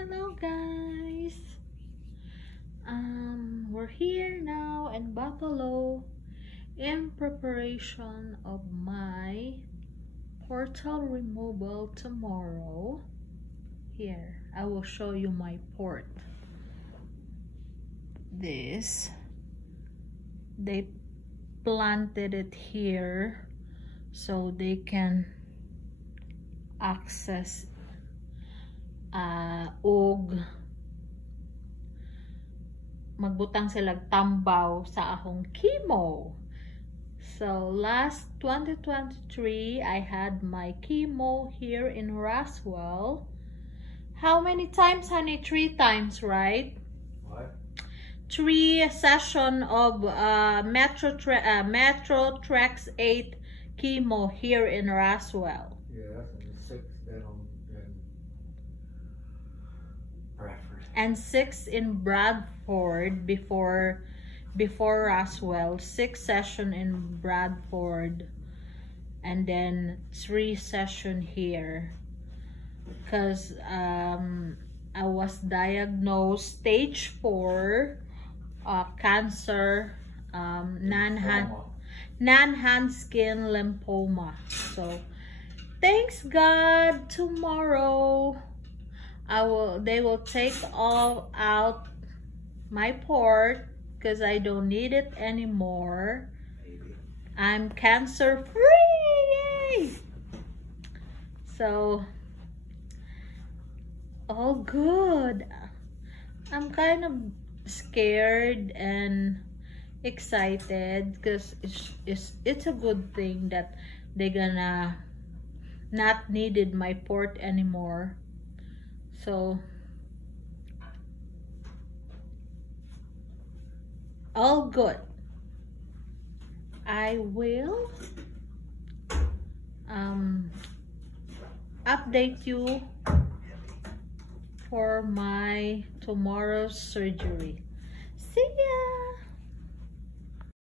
Hello guys. We're here now in Buffalo in preparation of my portal removal tomorrow. Here, I will show you my port. This, they planted it here so they can access og magbutang sila tambaw sa akong chemo. So last 2023 I had my chemo here in Roswell. How many times, honey? 3 times, right? What? 3 session of Metro-Trex 8 chemo here in Roswell. Yeah, and 6 then in Bradford. And 6 in Bradford before Roswell. 6 session in Bradford, and then 3 session here. Because I was diagnosed stage 4 cancer, non-Hodgkin lymphoma. So thanks God, tomorrow they will take all out my port because I don't need it anymore. I'm cancer free. Yay! So all good. I'm kind of scared and excited because it's a good thing that they're gonna not needed my port anymore. So all good. I will update you for my tomorrow's surgery. See ya!